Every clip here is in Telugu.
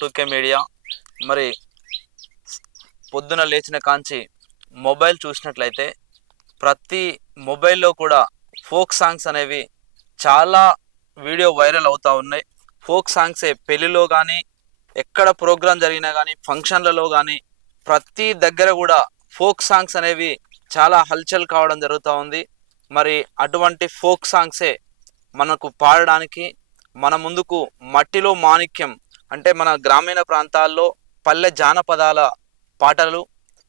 టూకే మీడియా. మరి పొద్దున లేచిన కాంచి మొబైల్ చూసినట్లయితే ప్రతి మొబైల్లో కూడా ఫోక్ సాంగ్స్ అనేవి చాలా వీడియో వైరల్ అవుతూ ఉన్నాయి. ఫోక్ సాంగ్సే పెళ్ళిలో కానీ ఎక్కడ ప్రోగ్రాం జరిగినా కానీ ఫంక్షన్లలో కానీ ప్రతి దగ్గర కూడా ఫోక్ సాంగ్స్ అనేవి చాలా హల్చల్ కావడం జరుగుతూ ఉంది. మరి అటువంటి ఫోక్ సాంగ్సే మనకు పాడడానికి మన ముందుకు మట్టిలో మాణిక్యం అంటే మన గ్రామీణ ప్రాంతాల్లో పల్లె జానపదాల పాటలు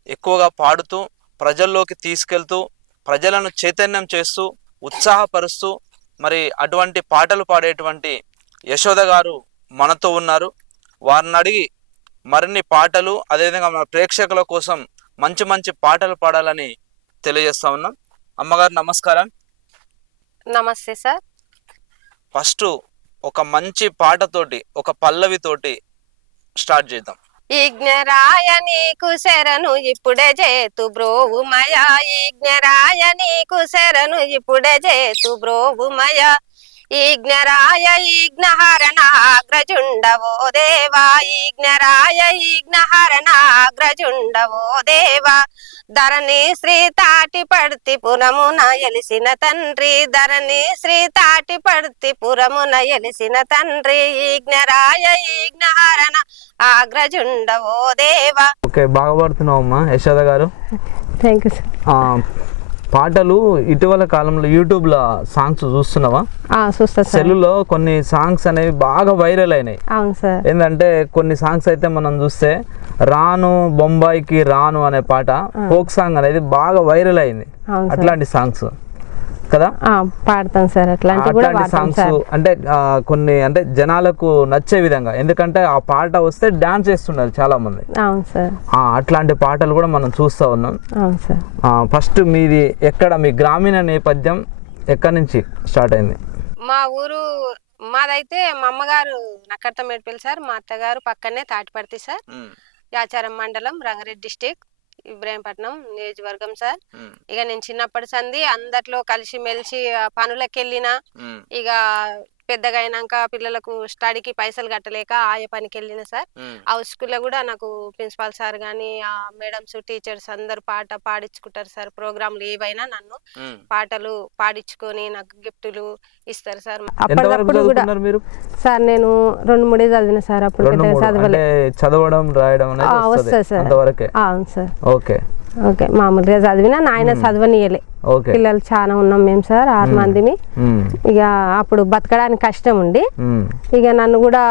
ఎక్కువగా పాడుతూ ప్రజల్లోకి తీసుకెళ్తూ ప్రజలను చైతన్యం చేస్తూ ఉత్సాహపరుస్తూ మరి అటువంటి పాటలు పాడేటువంటి యశోద గారు మనతో ఉన్నారు. వారిని అడిగి మరిన్ని పాటలు అదేవిధంగా మన ప్రేక్షకుల కోసం మంచి మంచి పాటలు పాడాలని తెలియజేస్తా ఉన్నాం. అమ్మగారు నమస్కారం. నమస్తే సార్. ఫస్ట్ ఒక మంచి పాటతోటి ఒక పల్లవితోటి స్టార్ట్ చేద్దాం. ఇజ్ఞరాయ నీకు శరణు ఇప్పుడే చేతు బ్రోవుమయ. ఇజ్ఞరాయ నీకు శరణు ఇప్పుడే చేతు బ్రోవుమయ. ఈజ్ఞరాయ ఈజ్ఞహరణాగ్రజుండవో దేవా ఈజ్ఞరాయ ఈజ్ఞహరణాగ్రజుండవో దేవా. ధరణి శ్రీ తాటి పడితి పురమున ఎలిసిన తండ్రి ధరణి శ్రీ తాటి పడితి పురమున ఎలిసిన తండ్రి ఈజ్ఞరాయ ఈజ్ఞహరణ ఆగ్రజుండవో దేవా. ఓకే బాగా పాడుతున్నావు అమ్మా యశోద గారు. థ్యాంక్ యూ సార్ ఆ, పాటలు ఇటీవల కాలంలో యూట్యూబ్లో సాంగ్స్ చూస్తున్నావా? చూస్తా సెల్లులో కొన్ని సాంగ్స్ అనేవి బాగా వైరల్ అయినాయి. అవును సార్. ఏంటంటే కొన్ని సాంగ్స్ అయితే మనం చూస్తే రాను బొంబాయికి రాను అనే పాట ఫోక్ సాంగ్ అనేది బాగా వైరల్ అయింది. అట్లాంటి సాంగ్స్. కదా? ఆ, పాడతాం సార్ అట్లాంటి సాంగ్స్ అంటే కొన్ని అంటే జనాలకు నచ్చే విధంగా. ఎందుకంటే ఆ పాట వస్తే డాన్స్ చేస్తున్నారు చాలా మంది అవును సార్. ఆ, అట్లాంటి పాటలు కూడా మనం చూస్తూ ఉన్నాం. అవును సార్. ఫస్ట్ మీది ఎక్కడ? మీ గ్రామీణ నేపథ్యం ఎక్కడి నుంచి స్టార్ట్ అయింది? మా ఊరు మాదైతే మా అమ్మగారు నక్కర్త మేడిపల్లి సార్ మా అత్తగారు పక్కనే తాటిపర్తి సార్. యాచారం మండలం రంగారెడ్డి డిస్టిక్. ఇబ్రాహీంపట్నం నియోజకవర్గం సార్. ఇక నేను చిన్నప్పటి సంది అందట్లో కలిసి మెలిసి పనులకు వెళ్ళిన ఇక పెద్దగా అయినాక పిల్లలకు స్టడీకి పైసలు కట్టలేక ఆయా పనికి వెళ్ళిన సార్ ఆ స్కూల్లో కూడా నాకు ప్రిన్సిపాల్ సార్ కానీ ఆ మేడమ్స్ టీచర్స్ అందరు పాట పాడించుకుంటారు సార్. ప్రోగ్రాంలు ఏవైనా నన్ను పాటలు పాడించుకొని నాకు గిఫ్టులు ఇస్తారు సార్. ఎంతవరకు అప్పటికప్పుడు కూడా సార్ నేను రెండు మూడే చదివిన సార్. అప్పుడు చదవడం రాయడం వస్తది సార్. అంతవరకే? అవును సార్. ఓకే. ఓకే మామూలుగా చదివినా నాయన చదవనీయలే. పిల్లలు చాలా ఉన్నాం మేము సార్ ఆరు మందిమి. ఉమ్, ఇక అప్పుడు బతకడానికి కష్టం ఉండి ఇక నన్ను కూడా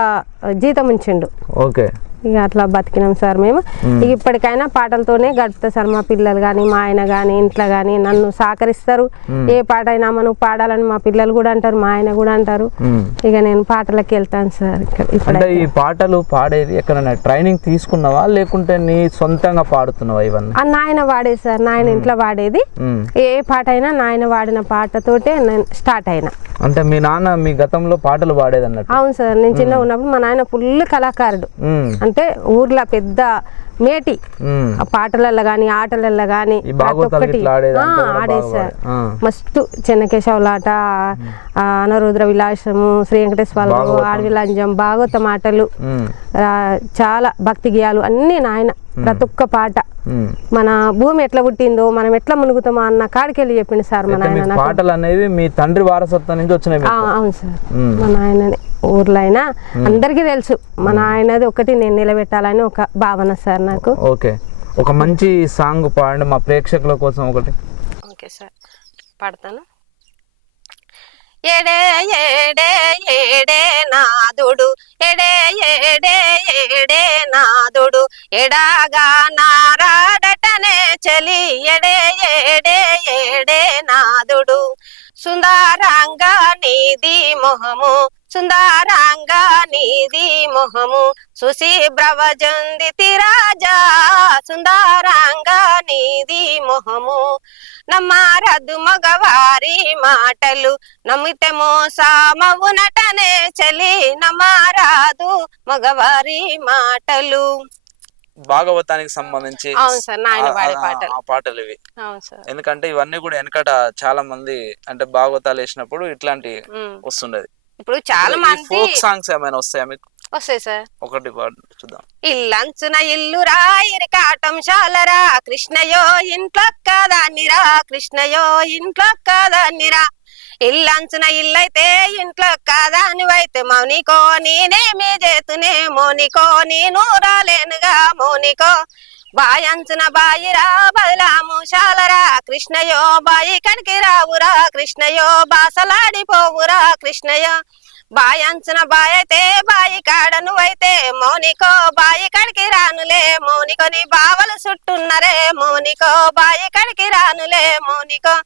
జీతం ఉంచిండు. ఓకే. ఇక అట్లా బతికినాం సార్ మేము. ఇక ఇప్పటికైనా పాటలతోనే గడుపుతా సార్ మా పిల్లలు కానీ మా ఆయన కానీ ఇంట్లో కానీ నన్ను సహకరిస్తారు. ఏ పాట అయినా నువ్వు పాడాలని మా పిల్లలు కూడా అంటారు మా ఆయన కూడా అంటారు. ఇక నేను పాటలకు వెళ్తాను సార్ ఇక్కడ అంటే ఈ పాటలు పాడేది ఎక్కడైనా ట్రైనింగ్ తీసుకున్నావా? లేకుంటే నీ సొంతంగా పాడుతున్నావా ఇవన్నీ? నాయన వాడేది సార్ నాయన ఇంట్లో వాడేది. ఏ పాట అయినా నాయన వాడిన పాటతోటే నేను స్టార్ట్ అయినా. అంటే మీ నాన్న మీ గతంలో పాటలు పాడేది అన్నట్టు అవును సార్ నేను చిన్న ఉన్నప్పుడు మా నాయన ఫుల్ కళాకారుడు. ఉమ్, అంటే ఊర్లో పెద్ద మేటి. పాటలల్లో కానీ ఆటలల్లో కానీ ఈ బాగోతాలు ఇట్లా ఆడేది అంతా కూడా ఆడేది బాగా సార్ ఆ. మస్తు చెన్నకేశవులాట అనరుద్ర విలాసము శ్రీ వెంకటేశ్వర ఆడవి లంజం భాగవతం ఆటలు చాలా భక్తి గేయాలు అన్నీ నాయన ప్రతి ఒక్క పాట. మన భూమి ఎట్లా పుట్టిందో మనం ఎట్లా మునుగుతామో అన్న కాడికి వెళ్ళి చెప్పిండు సార్ మా అయితే నాయన మీకు నాకు. పాటలు అనేవి మీ తండ్రి వారసత్వం నుంచి మీకు. అవును సార్. ఉమ్. మా నాయనని. ఊర్లో అయినా అందరికీ తెలుసు. మా నాయనది ఒకటి నేను నిలబెట్టాలని ఒక భావన సార్ నాకు. ఓకే. ఒక మంచి సాంగ్ పాడండి మా ప్రేక్షకుల కోసం ఒకటి. Okay sir. పాడతాను. ఎడే ఎడే ఎడే నాదుడు ఎడే ఎడే ఎడే నాదుడు ఎడాగా నారాడటనే చలి ఎడే ఎడే ఎడే నాదుడు సుందరంగా నీది మొహము సుందరంగా నీది మొహము బ్రవజంది తిరాజా. సుందరంగా నీది మొహము నమ్మారదు మగవారి మాటలు నమ్మితే మోసామవునటనే చలి నమ్మారాదు మగవారి మాటలు. భాగవతానికి సంబంధించి పాటలు. ఇవి. ఎందుకంటే ఇవన్నీ కూడా వెనకట చాలా మంది అంటే భాగవతాలు వేసినప్పుడు ఇట్లాంటి. వస్తుండేది. ఇప్పుడు చాలా మంది ఫోక్ సాంగ్స్ ఏమైనా వస్తాయా మీకు? వస్తాయి సార్. ఒకటి చూద్దాం. ఇల్లంచున ఇల్లురా ఇరికాటం శాలరా కృష్ణయో ఇంట్లో కాదాన్నిరా కృష్ణయో ఇంట్లో కాదాన్నిరా ఇల్లంచున ఇల్లైతే ఇంట్లో కాదానివైతే మౌనికో నేనేమి చేతునే. మౌనికో నేను రాలేనుగా. మౌనికో బాయంచున బాయిరా బదలాము శాలరా. కృష్ణయో బాయి కడికి రావురా. కృష్ణయో బాసలాడిపోవురా. కృష్ణయో బాయంచున బాయైతే బాయి కాడ నువ్వైతే మౌనికో బాయి కడికి రానులే. మౌనికొని బావలు చుట్టున్నరే. మౌనికో బాయి కడికి రానులే. మౌనికో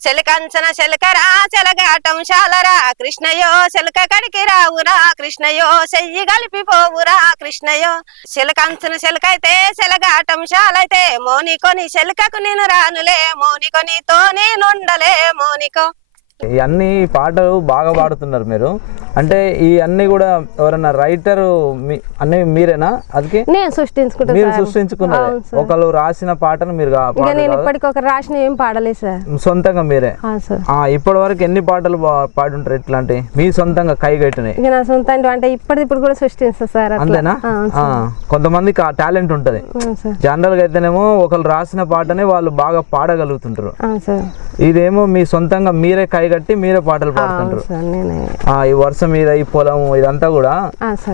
చెలకంచన చెలకరా చెలగాటం శాలరా కృష్ణయో చెలక కడికి రావురా కృష్ణయో చెయ్యి కలిపిపోవురా కృష్ణయో చెలకంచన చెలకైతే చెలగాటం శాలైతే మోనికొని చెలకకు నేను రానులే మోనికొనితో నేనుండలే మోనికో. ఈ అన్ని పాటలు బాగా పాడుతున్నారు మీరు. అంటే ఈ అన్ని కూడా ఎవరైనా రైటర్ అన్ని మీరేనా? అది నేను సృష్టించుకుంటా మీరు సృష్టించుకున్నారు. ఒకళ్ళు రాసిన పాటను మీరు నేను? ఇప్పటికి ఒక రాసిన ఏం పాడలేదు సార్. సొంతంగా మీరే? ఇప్పటి వరకు ఎన్ని పాటలు పాడుంటారు ఇట్లాంటి? మీ సొంతంగా కైగట్టినాయి నా సొంత అంటే ఇప్పటిది ఇప్పుడు కూడా సృష్టిస్తా సార్ అంతేనా? కొంతమందికి ఆ టాలెంట్ ఉంటది. జనరల్గా అయితేనేమో ఒకళ్ళు రాసిన పాటనే వాళ్ళు బాగా పాడగలుగుతుంటారు. ఇదేమో మీ సొంతంగా మీరే కైగట్టి మీరే పాటలు పాడుతుంటారు. ఈ వర్షం మీద ఈ పొలం ఇదంతా కూడా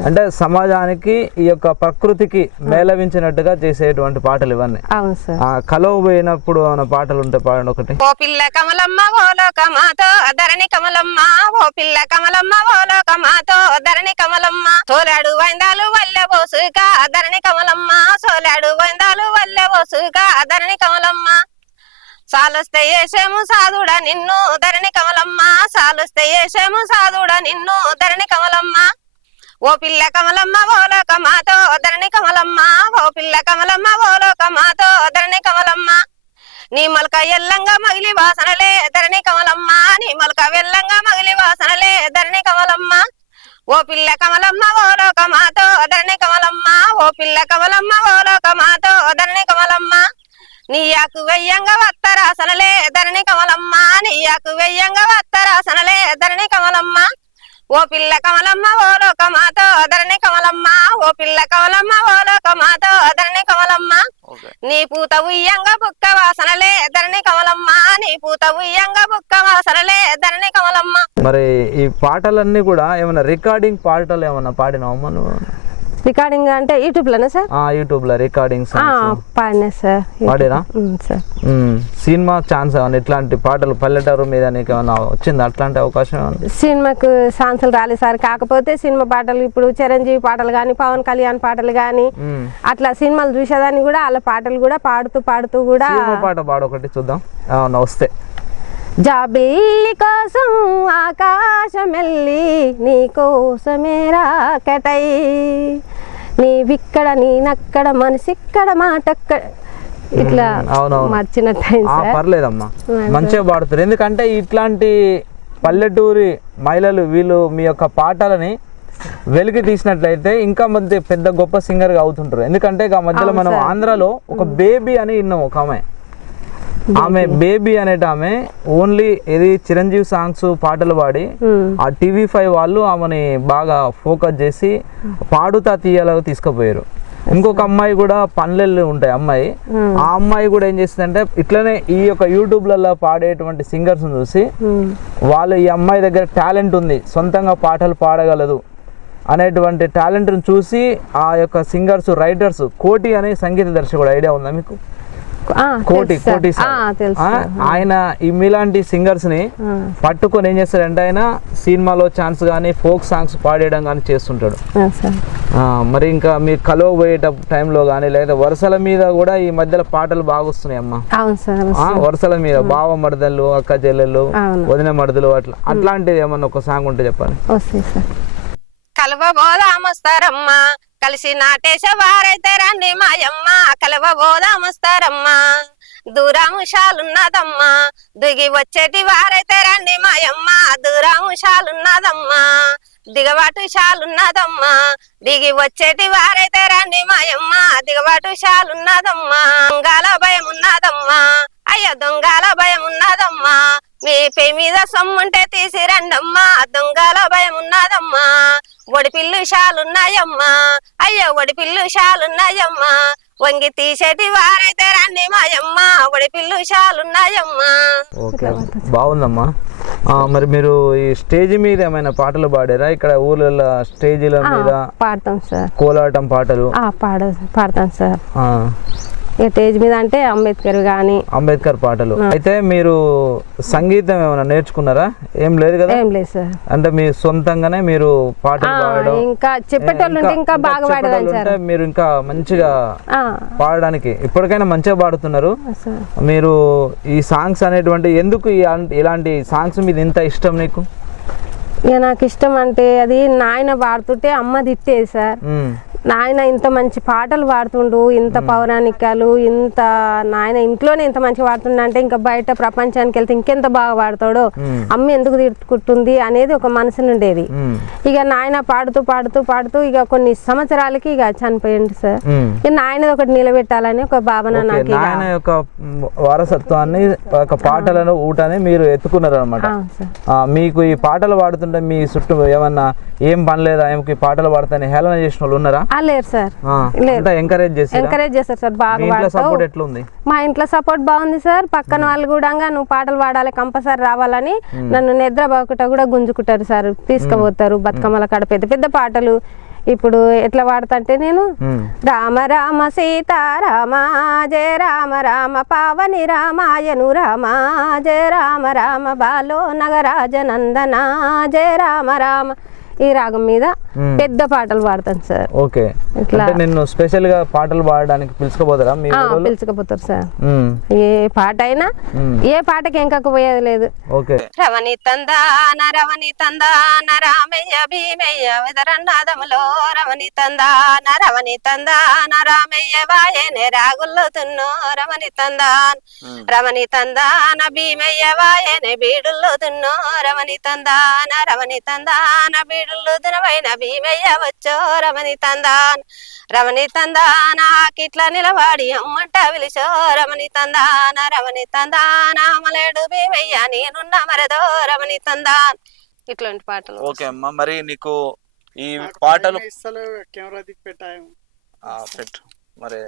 అంటే సమాజానికి ఈ యొక్క ప్రకృతికి మేళవించినట్టుగా చేసేటువంటి పాటలు ఇవన్నీ. అవును సార్. ఆ కలవ పోయినప్పుడు అన్న పాటలు ఉంటే పాడండి ఒకటి. ఓ పిల్ల కమలమ్మ ఓ లోకమాతో ధరణి కమలమ్మ ఓ పిల్ల కమలమ్మ ఓ లోకమాతో ధరణి కమలమ్మ. సోలాడు వైందాలు వల్లె పోసుక ధరణి కమలమ్మ. సోలాడు వైందాలు వల్లె పోసుక ధరణి కమలమ్మ. సాలుస్తే ఏషేము సాధుడ నిన్ను ధరణి కమలమ్మ. సాలుస్తే ఏషేము సాధుడ నిన్ను ధరణి కమలమ్మ. ఓ పిల్ల కమలమ్మ ఓలోక మాతో ధరణి కమలమ్మ. ఓ పిల్ల కమలమ్మ ఓలోక మాతో ధరణి కమలమ్మ. నీ మొలక ఎల్లంగా మగిలి వాసనలే ధరణి కమలమ్మ. నీ మొలక వెల్లంగా మగిలి వాసనలే ధరణి కమలమ్మ. ఓ పిల్ల కమలమ్మ ఓలోక మాతో ధరణి కమలమ్మ. ఓ పిల్ల కమలమ్మ ఓలోక మాతో నీ యాకు వెయ్యంగా వత్తరాసనలే ధరణి కమలమ్మ. నీ యాకు వెయ్యంగా వత్తరాసనలే ధరణి కమలమ్మ. ఓ పిల్ల కమలమ్మ ఓ లోకమాతో ధరణి కమలమ్మ. ఓ పిల్ల కమలమ్మ ఓ లోకమాతో ధరణి కమలమ్మ. నీ పూత ఉయ్యంగా బుక్క వాసనలే ధరణి కమలమ్మ. నీ పూత ఉయ్యంగా బుక్క వాసనలే ధరణి కమలమ్మ. మరి ఈ పాటలన్నీ కూడా ఏమైనా రికార్డింగ్ పాటలు ఏమైనా పాడినావా నువ్వు? రికార్డింగ్ అంటే యూట్యూబ్లోనే సార్? ఆ యూట్యూబ్లో రికార్డింగ్ ఆ, పాడినా సార్? ఉమ్, సార్. సినిమా ఛాన్స్ ఏమైనా ఇట్లాంటి పాటలు పల్లెటూరు మీద నీకు ఏమైనా వచ్చింది? అట్లాంటి అవకాశం సినిమాకు ఛాన్సులు రాలేదు సార్. కాకపోతే సినిమా పాటలు ఇప్పుడు చిరంజీవి పాటలు కానీ పవన్ కళ్యాణ్ పాటలు కానీ. అట్లా సినిమాలు చూసేదాన్ని కూడా వాళ్ళ పాటలు కూడా పాడుతూ పాడుతూ కూడా సినిమా పాట పాడు ఒకటి చూద్దాం. ఏమన్నా వస్తే. జాబిల్లి కోసం ఆకాశమెల్లి నీ కోసమే రాకటై. నీవిక్కడ నేనక్కడ మనసిక్కడ మాటక్కడ ఇట్లా అవునవును. పర్లేదమ్మా. మంచిగా పాడుతారు ఎందుకంటే ఇట్లాంటి పల్లెటూరి మహిళలు వీళ్ళు మీ యొక్క పాటలని వెలికి తీసినట్లయితే ఇంకా మధ్య పెద్ద గొప్ప సింగర్గా అవుతుంటారు. ఎందుకంటే ఇక మధ్యలో మనం ఆంధ్రాలో ఒక బేబీ అని విన్నాం ఒక ఆమె. ఆమె బేబీ అనేట ఆమె. ఓన్లీ ఇది చిరంజీవి సాంగ్స్ పాటలు పాడి మ్మ్. ఆ టీవీ ఫైవ్ వాళ్ళు ఆమెని బాగా ఫోకస్ చేసి పాడుతా తీయాలకు తీసుకుపోయారు. ఇంకొక అమ్మాయి కూడా పనులు ఉంటాయి అమ్మాయి. ఆ అమ్మాయి కూడా ఏం చేసిందంటే ఇట్లనే ఈ యొక్క యూట్యూబ్లలో పాడేటువంటి సింగర్స్ చూసి మ్మ్. వాళ్ళు ఈ అమ్మాయి దగ్గర టాలెంట్ ఉంది సొంతంగా పాటలు పాడగలదు అనేటువంటి టాలెంట్ను చూసి ఆ యొక్క సింగర్స్ రైటర్స్ కోటి అనే సంగీత దర్శకుడు ఐడియా ఉందా మీకు? కోటి. కోటి ఆయన ఈ మీలాంటి సింగర్స్ని పట్టుకొని ఏం చేస్తాడంటే ఆయన సినిమాలో ఛాన్స్ కానీ ఫోక్ సాంగ్స్ పాడేయడం కానీ చేస్తుంటాడు. మరి ఇంకా మీరు కలువ పోయేట టైంలో కానీ లేదా వరుసల మీద కూడా ఈ మధ్యలో పాటలు బాగా వస్తున్నాయి అమ్మ. వరుసల మీద బావ మరదళ్ళు అక్క చెల్లెళ్ళు అవును. వదిన మరదలు అట్లా. అట్లాంటిది ఏమన్నా ఒక సాంగ్ ఉంటే కలవ బోదామస్తారమ్మ కలిసి నాటేసే వారైతే రండి మాయమ్మ కలవ బోదామస్తారమ్మ దూరాముషాలున్నదమ్మా దిగి వచ్చేటి వారైతే రండి మాయమ్మ దూరాముషాలున్నదమ్మా దిగబాటు షాలున్నదమ్మా దిగి వచ్చేటి వారైతే రండి మాయమ్మ దిగబాటు షాలున్నదమ్మా దొంగల భయం ఉన్నదమ్మా అయ్యో దొంగల భయం ఉన్నదమ్మా. మీ పై మీద సొమ్ముంటే తీసి రండమ్మా దొంగల భయం ఉన్నదమ్మా. ఒడి పిల్లు షాలున్నాయమ్మా. అయ్యో ఒడి పిల్లు షాలున్నాయమ్మా. వంగి తీసేటి వారైతే రండి మాయమ్మ. ఒడి పిల్లు షాలున్నాయమ్మా. ఓకే బాగుందమ్మా. మరి మీరు ఈ స్టేజ్ మీద ఏమైనా పాటలు పాడారా? ఇక్కడ ఊర్లలో స్టేజీల మీద పాడతాం సార్. కోలాటం పాటలు. పాడ పాడతాం సార్. ఆ, ఇక స్టేజ్ మీద అంటే అంబేద్కర్ కానీ అంబేద్కర్ పాటలు. అయితే మీరు సంగీతం ఏమైనా నేర్చుకున్నారా? ఏం లేదు కదా? ఏం లేదు సార్. అంటే మీ సొంతంగానే మీరు పాటలు పాడడం ఇంకా చెప్పేటోళ్ళు ఉంటే ఇంకా బాగా పాడదాం సార్. మీరు ఇంకా మంచిగా పాడడానికి ఇప్పటికైనా మంచిగా పాడుతున్నారు. సార్. మీరు ఈ సాంగ్స్ అనేటువంటి ఎందుకు ఇలాంటి సాంగ్స్ మీద ఇంత ఇష్టం నీకు? ఇక నాకు ఇష్టం అంటే అది నాయన పాడుతుంటే అమ్మ తిట్టేది సార్. నాయన ఇంత మంచి పాటలు పాడుతుండు ఇంత పౌరాణికాలు ఇంత నాయన ఇంట్లోనే ఇంత మంచిగా పాడుతుండ అంటే ఇంకా బయట ప్రపంచానికి వెళ్తే ఇంకెంత బాగా పాడతాడో మ్మ్. అమ్మ ఎందుకు తిట్టుకుంటుంది అనేది ఒక మనసు ఉండేది. మ్మ్. ఇక నాయన పాడుతూ పాడుతూ పాడుతూ ఇక కొన్ని సంవత్సరాలకి ఇక చనిపోయింది సార్. ఇక నాయనది ఒకటి నిలబెట్టాలని ఒక భావన నాకు నాయన యొక్క వారసత్వాన్ని ఒక పాటలను ఊటని మీరు ఎత్తుకున్నారు అనమాట మీకు ఈ పాటలు పాడుతుంటే మీ చుట్టూ ఏమన్నా ఏం పని లేదా? ఏమికి పాటలు పాడుతానే హేళన చేసిన వాళ్ళు ఉన్నారా? లేరు సార్. ఎంకరేజ్ ఎంకరేజ్ చేస్తారు? సార్ బాగా సపోర్ట్ ఎట్లుంది? మా ఇంట్లో సపోర్ట్ బాగుంది సార్. పక్కన వాళ్ళు కూడా నువ్వు పాటలు పాడాలి కంపల్సరీ రావాలని నన్ను నిద్ర బాగుట కూడా గుంజుకుంటారు సార్. తీసుకుపోతారు బతుకమ్మల కాడ పెద్ద పెద్ద పాటలు. ఇప్పుడు ఎట్లా పాడుతుంటే నేను. రామ రామ సీతారామ జయ రామ రామ పావని రామాయను రామ జయ రామ రామ బాలో నగరాజ నందన జయ రామ రామ ఈ రాగం మీద. పెద్ద పాటలు పాడతాను సార్ ఓకే ఇట్లా అంటే నిన్ను స్పెషల్గా పాటలు పాడడానికి పిలుచుకోపోతారా? పిలుచుకుపోతారు సార్. ఏ పాట అయినా. ఏ పాటకి ఎంకకపోయేది లేదు ఓకే రవని తందాన రవని తందాన రామయ్య భీమయ్య విదరన్నాదములో రవని తందాన రవని తందాన రామయ్య వాయనే రాగుల్లోతున్నో రవని తందాన్ రవని తందాన భీమయ్య వాయనే బీడుల్లో దున్నో రవని తందాన రవని తందాన బీడుల్లో దునవైన భీమయ్య వచ్చో రమణి తందాన్. రమణి తందాన కిట్ల నిలవాడి అమ్మంట విలిచో రమణి తందాన రమణి తందాన అమలేడు భీమయ్య నేనున్న మరదో రమణి తందాన్. ఇట్లాంటి పాటలు ఓకే అమ్మా మరి నీకు ఈ పాటలు కెమెరా దిక్కు పెట్టాము ఆ, పెట్టు. మరి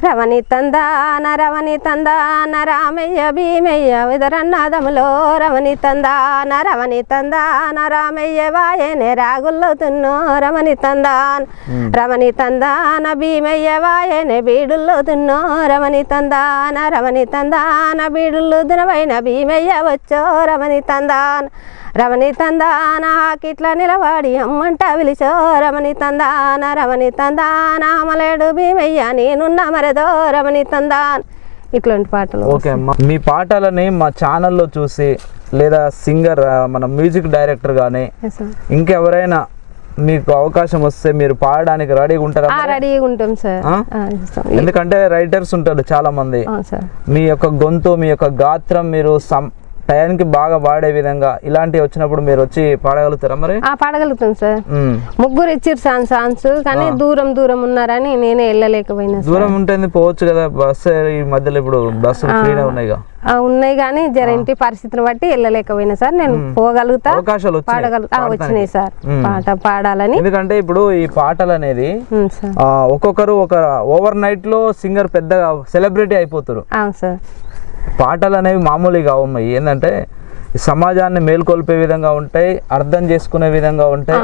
రవని తందాన రవని తందాన రామయ్య భీమయ్య విదరన్నాదములో రవని తందాన రవని తందాన రామయ్య వాయనే రాగుల్లోతున్నో రమణి తందాన్ రమణి తందాన భీమయ్య వాయనే బీడుల్లో దున్నో రమణి తందాన రమణి తందాన బీడుల్లో దునవైన భీమయ్య వచ్చో రమణి తందాన్ రమణి తందాన కిట్ల నిలవాడి అమ్మంట విలిచో రమణి తందాన రమణి తందాన అమలేడు భీమయ్య నేనున్న మరదో రమణి తందాన్. ఇట్లాంటి పాటలు ఓకే అమ్మా. మీ పాటలని మా ఛానల్లో చూసి లేదా సింగర్ మన మ్యూజిక్ డైరెక్టర్ కానీ. ఇంకెవరైనా మీకు అవకాశం వస్తే మీరు పాడడానికి రెడీగా ఉంటారా రెడీగా ఉంటాం సార్. ఎందుకంటే రైటర్స్ ఉంటారు చాలా మంది మీ యొక్క గొంతు మీ యొక్క గాత్రం మీరు టయానికి బాగా పాడే విధంగా ఇలాంటివి వచ్చినప్పుడు మీరు వచ్చి పాడగలుగుతారా మరి? ఆ పాడగలుగుతాం సార్. ముగ్గురు ఇచ్చిర్రు సాన్ సాన్స్ కానీ దూరం దూరం ఉన్నారని నేనే వెళ్ళలేకపోయినా సార్. దూరం ఉంటుంది పోవచ్చు కదా బస్సు ఈ మధ్యలో ఇప్పుడు బస్సులు ఫ్రీనే ఉన్నాయిగా ఆ, ఉన్నాయి కానీ జర ఇంటి పరిస్థితిని బట్టి వెళ్ళలేకపోయినా సార్. నేను పోగలుగుతా అవకాశాలు వచ్చినాయి. సార్. పాట పాడాలని. ఎందుకంటే ఇప్పుడు ఈ పాటలు అనేది సార్. ఒక్కొక్కరు ఒక ఓవర్ నైట్లో సింగర్ పెద్దగా సెలబ్రిటీ అయిపోతారు. అవును సార్. పాటలు అనేవి మామూలుగా కావమ్మ ఏంటంటే సమాజాన్ని మేల్కొల్పే విధంగా ఉంటాయి అర్థం చేసుకునే విధంగా ఉంటాయి.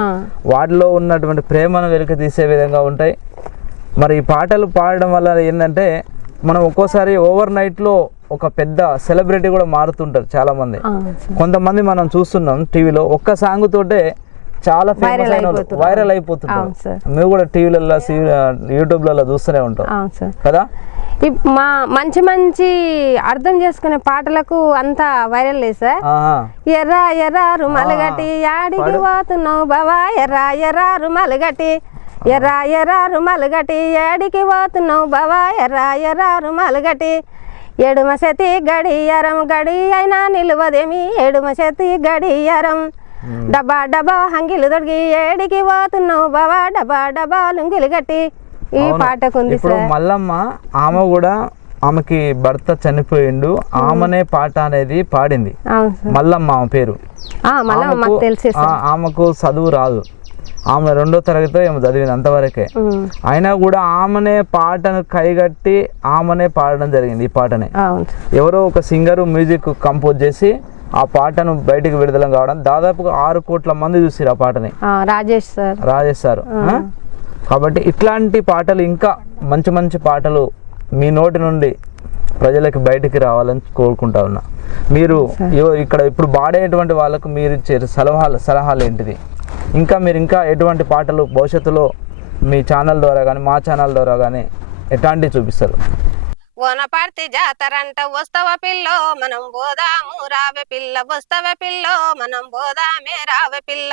వాటిలో ఉన్నటువంటి ప్రేమను వెలికి తీసే విధంగా ఉంటాయి. మరి ఈ పాటలు పాడడం వల్ల ఏంటంటే మనం ఒక్కోసారి ఓవర్ నైట్లో ఒక పెద్ద సెలబ్రిటీ కూడా మారుతుంటారు చాలామంది. కొంతమంది మనం చూస్తున్నాం టీవీలో ఒక్క సాంగ్ తోటే చాలా ఫేమస్ అయిన. Viral sir. మేము కూడా టీవీలలో యూట్యూబ్లలో చూస్తూనే ఉంటాం. కదా? మా మంచి మంచి అర్థం చేసుకునే పాటలకు అంతా వైరల్ లేదు సార్. ఎర్ర ఎర్ర రుమాలు గట్టి యాడికి పోతున్నావు బావా? ఎర్ర ఎర్ర రుమాలు గట్టి ఎర్ర ఎర్ర రుమాలు గట్టి యాడికి పోతున్నావు బావా? ఎర్ర ఎర్ర రుమాలు గట్టి ఎడుమ సతి గడియారం గడి అయినా నిలువదేమి? ఎడుమ సతి గడియారం డబ్బా డబ్బా హంగిలు దొడిగి ఏడికి పోతున్నావు బావా? డబ్బా డబ్బా లుంగిలు గట్టి. ఈ. పాటకు ఉంది ఇప్పుడు మల్లమ్మ ఆమె కూడా ఆమెకి భర్త చనిపోయిండు. ఆమెనే పాట అనేది పాడింది. మల్లమ్మ ఆమె పేరు. ఆమెకు- చదువు రాదు. ఆమె రెండో తరగతితో ఏమో చదివింది అంతవరకే. అయినా కూడా ఆమెనే పాటను కైగట్టి ఆమెనే పాడడం జరిగింది ఈ పాటనే. ఎవరో ఒక సింగరు మ్యూజిక్ కంపోజ్ చేసి ఆ పాటను బయటికి విడుదల కావడం దాదాపుగా ఆరు కోట్ల మంది చూసిరు ఆ పాటని. రాజేష్ సార్. రాజేష్ సార్? కాబట్టి ఇట్లాంటి పాటలు ఇంకా మంచి మంచి పాటలు మీ నోటి నుండి ప్రజలకు బయటికి రావాలని కోరుకుంటా ఉన్నా. మీరు ఇక్కడ ఇప్పుడు పాడేటువంటి వాళ్ళకు మీరు ఇచ్చే సలహాలు సలహాలు ఏంటిది? ఇంకా మీరు ఇంకా ఎటువంటి పాటలు భవిష్యత్తులో మీ ఛానల్ ద్వారా కానీ మా ఛానల్ ద్వారా కానీ ఎట్లాంటివి చూపిస్తారు? వనపర్తి జాతరంట వస్తవ పిల్లో మనం పోదాము రావే పిల్ల. వస్తవ పిల్లో మనం పోదామే రావే పిల్ల.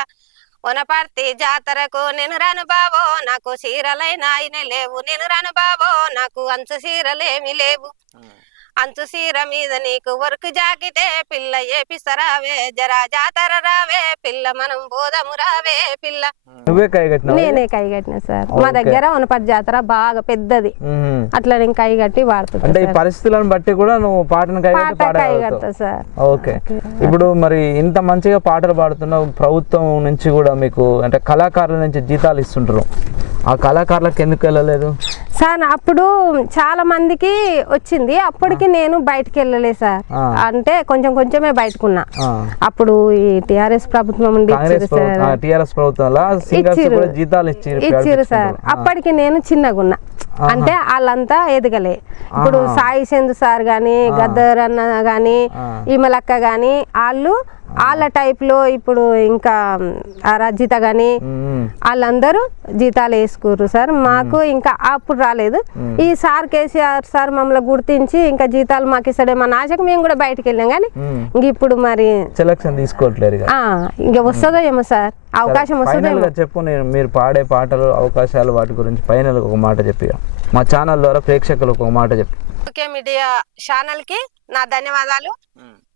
వనపర్తి జాతరకు నేను రాను బావో నాకు చీరలైన లేవు. నేను రాను బావో నాకు అంచు చీరలేమి లేవు. అంచు చీర మీద నీకు వర్క్ జాకితే పిల్ల ఏపిస్తరావే జరా జాతర రావే పిల్ల మనం పోదాము రావే పిల్ల. నువ్వే కైగట్టినావు నేనే కై కట్టిన సార్. మా. దగ్గర వనపర్తి జాతర బాగా పెద్దది. అట్లా నేను కై కట్టి వాడుతుంటా అంటే ఈ సార్. పరిస్థితులను బట్టి కూడా నువ్వు పాటను కైగట్టి పాడగలుగుతావు. సార్. ఓకే. ఇప్పుడు మరి ఇంత మంచిగా పాటలు పాడుతున్నావు ప్రభుత్వం నుంచి కూడా మీకు అంటే కళాకారుల నుంచి జీతాలు ఇస్తుంటారు. ఆ కళాకారులకు ఎందుకు వెళ్ళలేదు? సార్ అప్పుడు చాలా మందికి వచ్చింది. అప్పటికి నేను బయటకు వెళ్ళలేదు సార్. అంటే కొంచెం కొంచెమే బయటకున్నా. అప్పుడు ఈ టిఆర్ఎస్ ప్రభుత్వం టిఆర్ఎస్ జీతాలు ఇచ్చారు సార్. అప్పటికి నేను చిన్నగా ఉన్నా అంటే వాళ్ళంతా ఎదగలే. ఇప్పుడు సాయి చంద్ సార్ గాని గద్దర్ అన్న గాని. ఇమలక్క గాని వాళ్ళు వాళ్ళ type లో ఇప్పుడు ఇంకా ఆ రజిత గాని వాళ్ళందరూ జీతాలు వేసుకుర్రు సార్. మాకు ఇంకా అప్పుడు రాలేదు. ఈ సార్ కేసీఆర్ సార్ మమ్మల్ని గుర్తించి ఇంకా జీతాలు మాకు ఇస్తాడేమో ఆశకు మేము కూడా బయటకు వెళ్ళాం కానీ ఇంక ఇప్పుడు మరి సెలక్షన్ తీసుకోవట్లేరు ఇక. ఆ, ఇంక వస్తుందో ఏమో సార్. అవకాశం వస్తుందో చెప్పు నేను మీరు పాడే పాటలు అవకాశాలు వాటి గురించి ఫైనల్ ఒక మాట చెప్పి మా ఛానల్ ద్వారా ప్రేక్షకులకు ఒక మాట చెప్పి. ఓకే మీడియా ఛానల్కి నా ధన్యవాదాలు.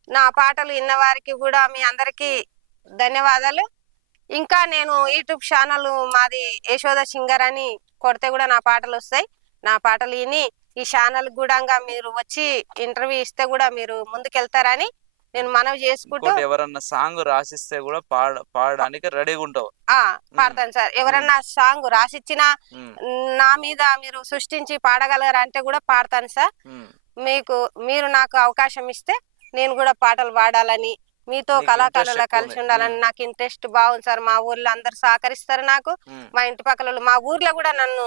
నా పాటలు విన్న వారికి కూడా మీ అందరికి ధన్యవాదాలు. ఇంకా నేను యూట్యూబ్ ఛానల్ మాది యశోద సింగర్ అని కొడితే కూడా నా పాటలు వస్తాయి. నా పాటలు విని ఈ ఛానల్ కూడా మీరు వచ్చి ఇంటర్వ్యూ ఇస్తే కూడా మీరు ముందుకెళ్తారని నేను మనవి చేసుకుంటూ ఎవరన్నా సాంగ్ రాసిస్తే కూడా పాడ పాడడానికి రెడీగా ఉంటావు. ఆ పాడతాను సార్. ఎవరన్నా సాంగ్ రాసిచ్చినా నా మీద మీరు సృష్టించి పాడగలరు అంటే కూడా పాడతాను సార్. మీకు మీరు నాకు అవకాశం ఇస్తే నేను కూడా పాటలు పాడాలని మీతో కళాకారులు కలిసి. ఉండాలని. నాకు ఇంట్రెస్ట్ బాగుంది సార్. మా ఊర్లో అందరు సహకరిస్తారు నాకు. మా ఇంటి పక్కల మా ఊర్లో కూడా నన్ను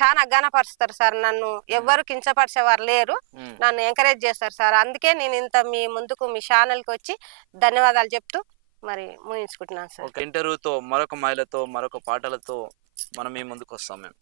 చాలా ఘనపరుస్తారు సార్. నన్ను ఎవ్వరు కించపరిచేవారు లేరు. నన్ను ఎంకరేజ్ చేస్తారు సార్. అందుకే నేను ఇంత మీ ముందుకు మీ ఛానల్కి వచ్చి ధన్యవాదాలు చెప్తూ మరి ముగించుకుంటున్నాను సార్. ఇంటర్వ్యూతో మరొక మహిళతో మరొక పాటలతో మనం మీ ముందుకు వస్తాం మేము.